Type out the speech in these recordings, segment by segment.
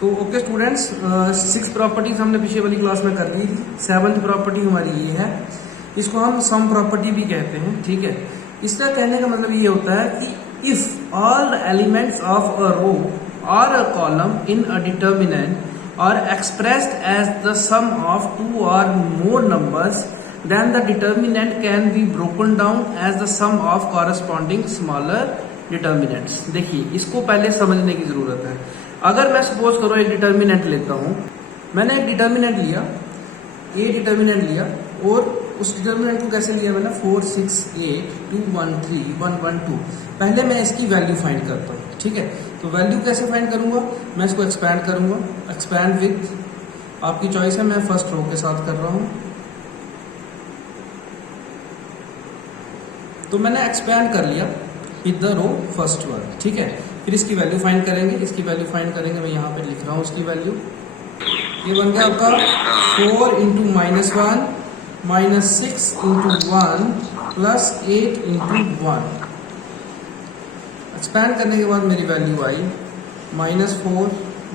तो okay students, 6 properties हमने पिछले वाली क्लास में कर दी थी। 7th प्रॉपर्टी हमारी ये है, इसको हम सम प्रॉपर्टी भी कहते हैं। ठीक है, इसका कहने का मतलब ये होता है कि if all the elements of a row और a column in a determinant are expressed as the sum of 2 और more numbers, then the determinant can be broken down as the sum of corresponding smaller determinants। देखिए, इसको पहले समझने की जरूरत है। अगर मैं सपोज करो एक डिटर्मिनेंट लेता हूं, मैंने एक डिटर्मिनेंट लिया, ए डिटर्मिनेंट लिया, और उस डिटर्मिनेंट को कैसे लिया मैंने, 4 6 8 2 1 3 1 1 2। पहले मैं इसकी वैल्यू फाइंड करता हूं। ठीक है, तो वैल्यू कैसे फाइंड करूंगा, मैं इसको एक्सपैंड करूंगा। एक्सपैंड विथ आपकी चॉइस है, मैं फर्स्ट रो के साथ कर रहा हूं। तो मैंने एक्सपैंड कर लिया with the row first one. ठीक है, फिर इसकी वैल्यू फाइंड करेंगे। इसकी वैल्यू फाइंड करेंगे, मैं यहाँ पे लिख रहा हूँ उसकी वैल्यू। ये बन गया आपका 4 into -1 -6 into 1 plus 8 into 1। Expand करने के बाद मेरी वैल्यू आई -4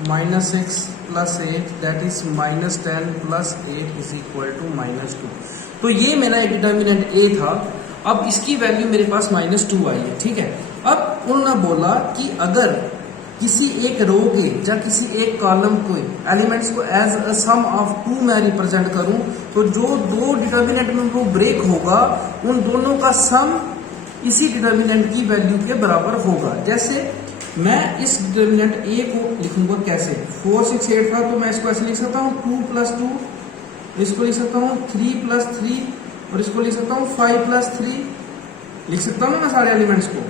-6 plus 8 that is -10 plus 8 is equal to -2। तो ये मेरा एक डिटर्मिनेंट ए था। अब इसकी वैल्यू मेरे पास -2 आई है। ठीक है, अब उन्होंने बोला कि अगर किसी एक रो के या किसी एक कॉलम को एलिमेंट्स को एज अ सम ऑफ 2 मैं रिप्रेजेंट करूं, तो जो दो डिटर्मिनेंट में वो ब्रेक होगा, उन दोनों का सम इसी डिटर्मिनेंट की वैल्यू के बराबर होगा। जैसे मैं इस डिटर्मिनेंट ए को लिखूंगा कैसे, 4 6 8 था, तो मैं इसको ऐसे लिख सकता हूँ 2 + 2, इसको लिख सकता हूँ 3 + 3, और इसको लिख सकता हूँ 5 + 3। लिख सकता हूँ मैं सारे एलिमेंट्स को।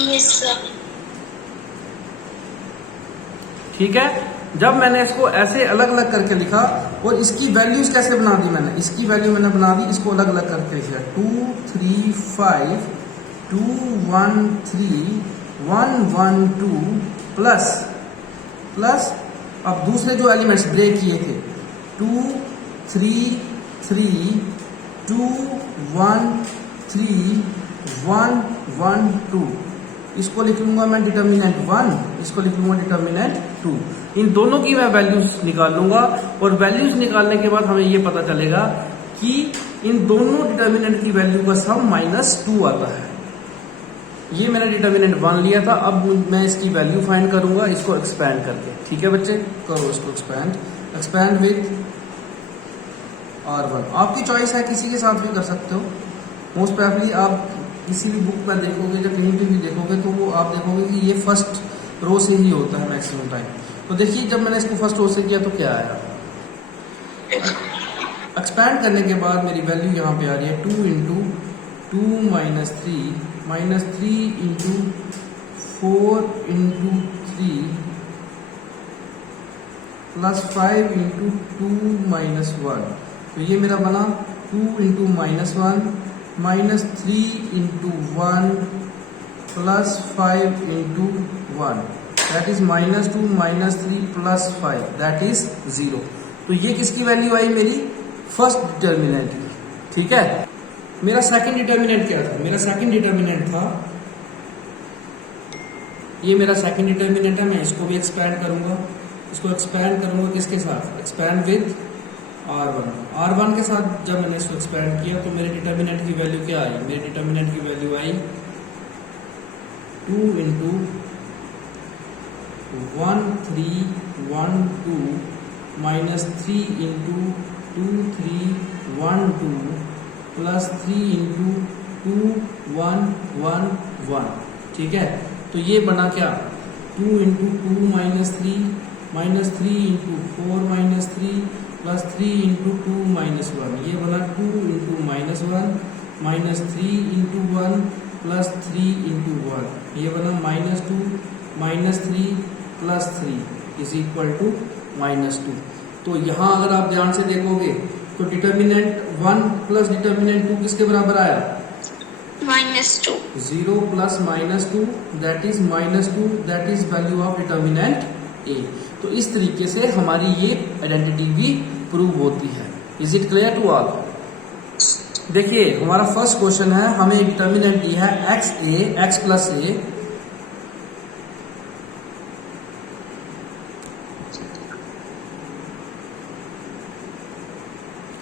Yes sir. ठीक है, जब मैंने इसको ऐसे अलग अलग करके लिखा, और इसकी वैल्यूज कैसे बना दी मैंने, इसकी वैल्यू मैंने बना दी, इसको अलग अलग करके लिखा 2 3 5 2 1 3 1 1 2 प्लस अब दूसरे जो एलिमेंट्स ब्रेक किए थे 2 3 3 2 1 3 1 1 2। इसको लिख लूंगा मैं डिटर्मिनेंट 1, इसको लिख लूंगा डिटर्मिनेंट 2। इन दोनों की मैं वैल्यूज निकाल लूंगा, और वैल्यूज निकालने के बाद हमें ये पता चलेगा कि इन दोनों डिटर्मिनेंट की वैल्यू का सम -2 आता है। ये मैंने डिटर्मिनेंट 1 लिया था। अब मैं इसकी वैल्यू फाइंड करूंगा इसको एक्सपैंड करके। ठीक है बच्चे, करो इसको एक्सपैंड विथ R1। आपकी चॉइस है, किसी के साथ भी कर सकते हो। मोस्ट प्रेफरली आप किसी भी बुक में देखोगे या कहीं पे भी देखोगे, तो वो आप देखोगे कि ये फर्स्ट रो से ही होता है मैक्सिमम टाइम। तो देखिए, जब मैंने इसको फर्स्ट रो से किया तो क्या आया, एक्सपैंड करने के बाद मेरी वैल्यू यहाँ पे आ रही है 2 into 2 -3 into 4 into 3 plus 5 into 2 -1। तो ये मेरा बना 2 into -1 -3 into 1 plus 5 into 1, that is -2 -3 plus 5 that is 0। तो ये किसकी वैल्यू आई, मेरी फर्स्ट डिटर्मिनेंट की। ठीक है, मेरा सेकंड डिटर्मिनेंट क्या था, मेरा सेकंड डिटर्मिनेंट था, ये मेरा सेकंड डिटर्मिनेंट है। मैं इसको भी एक्सपैंड करूंगा। इसको एक्सपैंड करूंगा किसके साथ, एक्सपैंड विद R1 के साथ। जब मैंने इसको एक्सपैंड किया तो मेरे डिटर्मिनेंट की वैल्यू क्या आई, मेरे डिटर्मिनेंट की वैल्यू आई 2 इंटू 1 3 1 2 -3 इंटू 2 3 1 2 प्लस 3 इंटू 2 1 1 1। ठीक है, तो ये बना क्या, 2 इंटू 2 -3 इंटू 4 -3 प्लस 3 इंटू 2 -1। ये बना 2 इंटू -1 -3 इंटू 1 प्लस 3 इंटू 1। ये बना -2 -3 प्लस 3 इज इक्वल टू -2। तो यहाँ अगर आप ध्यान से देखोगे तो डिटर्मिनेंट 1 प्लस डिटर्मिनेंट 2 किसके बराबर आया, -2। 0 plus -2 that is -2, that is value of determinant A. तो इस तरीके से हमारी ये आइडेंटिटी भी प्रूव होती है। Is it clear to all? देखिए, हमारा फर्स्ट क्वेश्चन है, हमें डिटर्मिनेंट दी है x+ a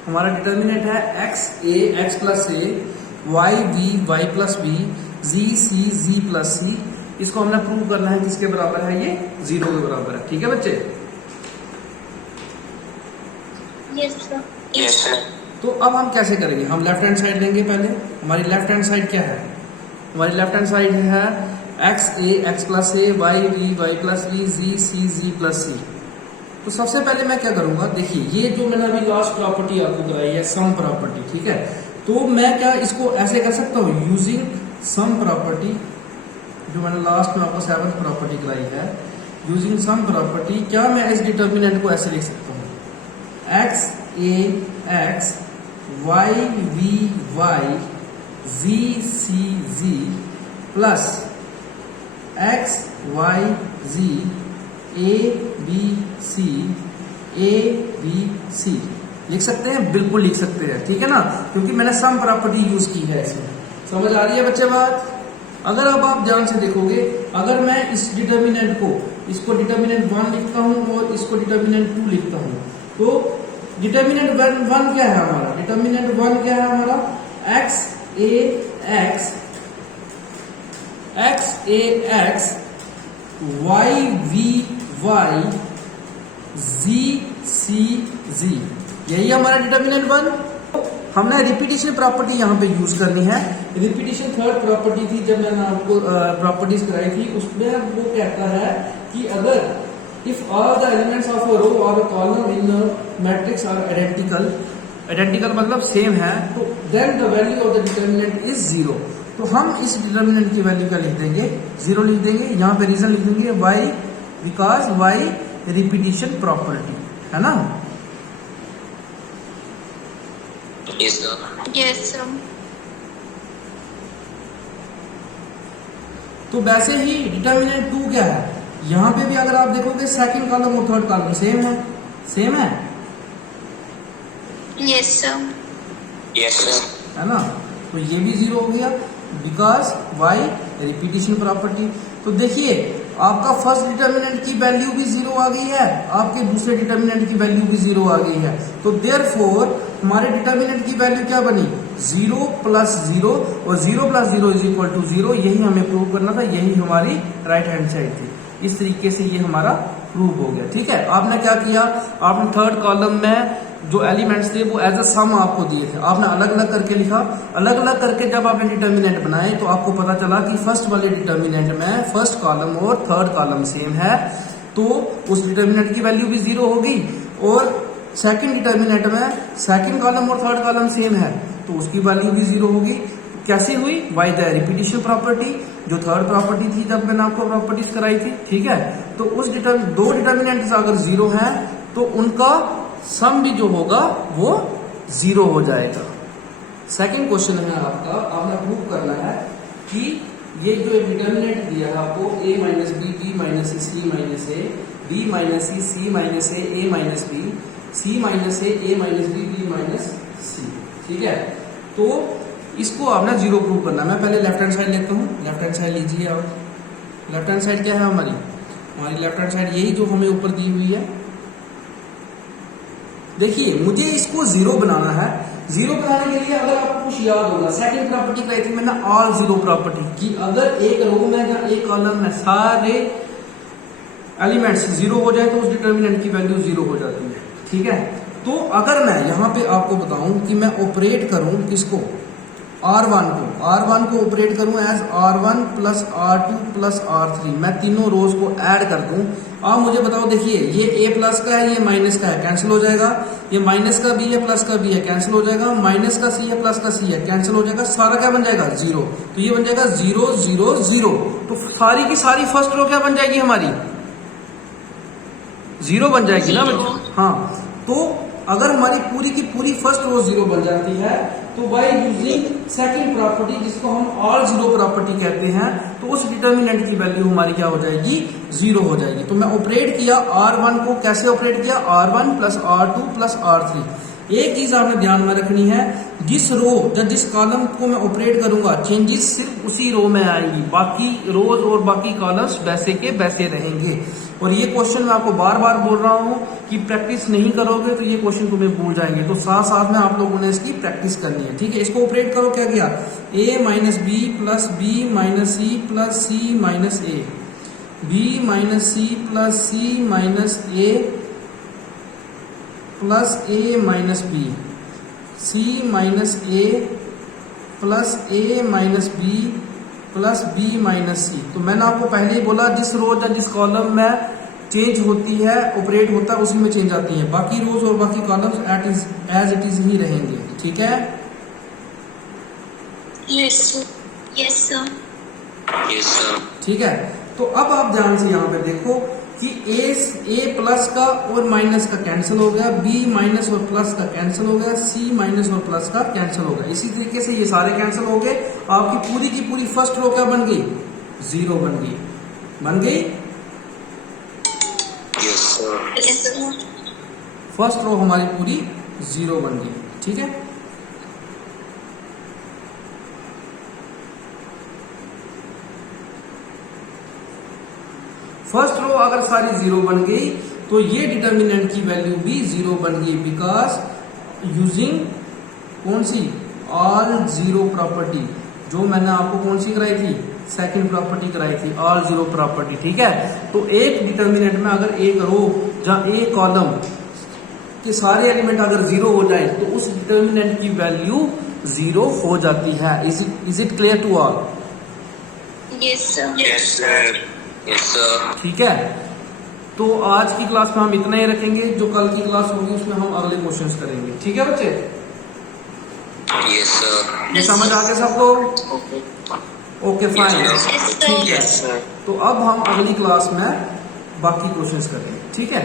हमारा डिटर्मिनेंट है x A x plus a, y b y plus b, g C ji plus c. इसको हमने प्रूव करना है किसके बराबर है, ये 0 के बराबर है। ठीक है बच्चे। Yes, sir. Yes, sir. तो अब हम कैसे करेंगे, हम लेफ्ट हैंड साइड लेंगे पहले। हमारी लेफ्ट हैंड साइड क्या है, हमारी लेफ्ट हैंड साइड है x A x plus a, y b y plus b, g C ji plus c. तो सबसे पहले मैं क्या करूंगा, देखिए ये जो मैंने अभी लास्ट प्रॉपर्टी आपको कराई है सम प्रॉपर्टी, ठीक है। तो मैं क्या इसको ऐसे कर सकता हूँ, यूजिंग सम प्रॉपर्टी, जो मैंने लास्ट में आपको 7th प्रॉपर्टी कराई है, यूजिंग सम प्रॉपर्टी, क्या मैं इस डिटर्मिनेंट को ऐसे लिख सकता हूँ, X A x, why we Y, ji C ji plus X Y G, A B C, A B C. लिख सकते हैं, बिल्कुल लिख सकते हैं, ठीक है ना, क्योंकि मैंने सम प्रॉपर्टी यूज की है इसमें। समझ आ रही है बच्चे बात। अगर अब आप ध्यान से देखोगे, अगर मैं इस डिटर्मिनेंट को, इसको डिटर्मिनेंट 1 लिखता हूं और इसको डिटर्मिनेंट 2 लिखता हूं, तो डिटर्मिनेंट 1 क्या है हमारा, डिटर्मिनेंट 1 क्या है हमारा, x A x, x A x, why we Y, ji C g, यही हमारा डिटर्मिनेंट 1। हमने रिपीटिशन प्रॉपर्टी यहाँ पे यूज करनी है। रिपीटिशन 3rd प्रॉपर्टी थी, जब मैंने आपको प्रॉपर्टीज कराई थी, उसमें वो कहता है कि अगर if all the elements of a row और a column in matrix are identical, identical मतलब सेम है, तो then the value of the determinant is 0। तो हम इस डिटर्मिनेंट की वैल्यू क्या लिख देंगे, 0 लिख देंगे। यहाँ पे रीजन लिख देंगे Y, because Y repetition property, है ना। Yes, sir. Yes, sir. तो वैसे ही डिटर्मिनेंट 2 क्या है, यहां पे भी अगर आप देखोगे सेकंड कॉलम और थर्ड कॉलम सेम है, सेम है, Yes, sir. Yes, sir. है ना। तो ये भी 0 हो गया, बिकॉज वाई रिपीटिशन प्रॉपर्टी। तो देखिए आपका फर्स्ट डिटर्मिनेंट की वैल्यू भी 0 आ गई है, आपके दूसरे डिटर्मिनेंट की वैल्यू भी 0 आ गई है। तो देयरफॉर हमारे डिटर्मिनेंट की वैल्यू क्या बनी, 0 प्लस 0, और 0 प्लस 0 इज इक्वल टू 0। यही हमें प्रूव करना था, यही हमारी राइट हैंड साइड थी। इस तरीके से ये हमारा प्रूव हो गया। ठीक है, आपने क्या किया, आपने थर्ड कॉलम में जो एलिमेंट्स थे वो एज अ सम आपको दिए थे, आपने अलग अलग करके लिखा। अलग अलग करके जब आपने डिटर्मिनेंट बनाए तो आपको पता चला कि फर्स्ट वाले डिटर्मिनेंट में फर्स्ट कॉलम और थर्ड कॉलम सेम है, तो उस डिटर्मिनेंट की वैल्यू भी 0 होगी। और सेकंड डिटर्मिनेंट में सेकंड कॉलम और थर्ड कॉलम सेम है, तो उसकी वैल्यू भी 0 होगी। कैसे हुई, बाय द रिपीटिशन प्रॉपर्टी, जो थर्ड प्रॉपर्टी थी जब मैंने आपको प्रॉपर्टीज कराई थी। ठीक है, तो उस दो डिटर्मिनेंट्स अगर 0 हैं तो उनका सम भी जो होगा वो 0 हो जाएगा। सेकंड क्वेश्चन है आपका, आपने प्रूव करना है कि ये जो डिटर्मिनेंट दिया है आपको a minus b, b minus c minus a, b minus c minus a minus b, c minus a minus b minus c. ठीक है, तो इसको आपने 0 प्रूव करना है। मैं पहले लेफ्ट हैंड साइड लेता हूँ, लेफ्ट हैंड साइड लीजिए आप। लेफ्ट हैंड साइड क्या है हमारी लेफ्ट हैंड साइड यही जो हमें ऊपर दी हुई है। देखिए मुझे इसको 0 बनाना है। 0 बनाने के लिए अगर आपको कुछ याद होगा, सेकंड प्रॉपर्टी कराई थी मैंने ऑल 0 प्रॉपर्टी की। अगर एक रो में या एक कॉलम में सारे एलिमेंट्स 0 हो जाए तो उस डिटर्मिनेंट की वैल्यू 0 हो जाती है। ठीक है, तो अगर मैं यहाँ पे आपको बताऊं कि मैं ऑपरेट करूं किसको, R1 को ऑपरेट करूं as R1 plus R2 plus R3, मैं तीनों रोज को ऐड कर दूं। आप मुझे बताओ, देखिए ये A प्लस का है, ये माइनस का है, कैंसिल हो जाएगा। ये माइनस का B है, प्लस का B है, कैंसिल हो जाएगा। माइनस का C है, प्लस का C है, कैंसिल हो जाएगा। सारा क्या बन जाएगा, 0। तो ये बन जाएगा 0 0 0। तो सारी की सारी फर्स्ट रो क्या बन जाएगी हमारी, 0 बन जाएगी ना बच्चे। हाँ, तो अगर हमारी पूरी की पूरी फर्स्ट रो 0 बन जाती है तो बाय यूजिंग सेकंड प्रॉपर्टी, जिसको हम ऑल 0 प्रॉपर्टी कहते हैं, तो उस डिटर्मिनेंट की वैल्यू हमारी क्या हो जाएगी, 0 हो जाएगी। तो मैं ऑपरेट किया R1 को, कैसे ऑपरेट किया, R1 plus R2 plus R3। एक चीज आपने ध्यान में रखनी है, जिस रो या जिस कॉलम को मैं ऑपरेट करूंगा चेंजेस सिर्फ उसी रो में आएंगी, बाकी रोज और बाकी कॉलम्स वैसे के वैसे रहेंगे। और ये क्वेश्चन मैं आपको बार बार बोल रहा हूं कि प्रैक्टिस नहीं करोगे तो ये क्वेश्चन तुम्हें भूल जाएंगे, तो साथ साथ में आप लोगों ने इसकी प्रैक्टिस करनी है, ठीक है। इसको ऑपरेट करो, क्या किया, a minus b plus b minus c plus c minus a, b minus c plus c minus a plus a minus b, c minus a plus a minus b plus b minus c. तो मैंने आपको पहले ही बोला जिस रोज या जिस column में change होती है, ऑपरेट होता है, उसी में चेंज आती है, बाकी रोज और बाकी कॉलम्स एज इट इज ही रहेंगे, ठीक है। Yes, sir. Yes, sir. Yes, sir. ठीक है, तो अब आप ध्यान से यहाँ पे देखो कि ए प्लस का और माइनस का कैंसिल हो गया, बी माइनस और प्लस का कैंसिल हो गया, सी माइनस और प्लस का कैंसिल हो गया। इसी तरीके से ये सारे कैंसिल हो गए, आपकी पूरी की पूरी फर्स्ट रो क्या बन गई, 0 बन गई, बन गई। Yes, sir. Yes, sir. First row हमारी पूरी 0 बन गई, ठीक है। फर्स्ट रो अगर सारी 0 बन गई तो ये डिटर्मिनेंट की वैल्यू भी 0 बन गई, बिकॉज यूजिंग कौन सी, ऑल 0 प्रॉपर्टी, जो मैंने आपको कौन सी कराई थी, सेकंड प्रॉपर्टी कराई थी, ऑल 0 प्रॉपर्टी, ठीक है। तो एक डिटर्मिनेंट में अगर एक रो या एक कॉलम के सारे एलिमेंट अगर 0 हो जाए तो उस डिटर्मिनेंट की वैल्यू 0 हो जाती है। Is it clear to all? Yes, sir. Yes, sir. Yes, sir. ठीक है, तो आज की क्लास में हम इतना ही रखेंगे, जो कल की क्लास होगी उसमें हम अगले क्वेश्चंस करेंगे, ठीक है बच्चे। Yes, sir. ये समझ आ गया सबको? Okay. Okay fine, Yes, sir. ठीक है। Yes, sir. तो अब हम अगली क्लास में बाकी क्वेश्चंस करेंगे, ठीक है।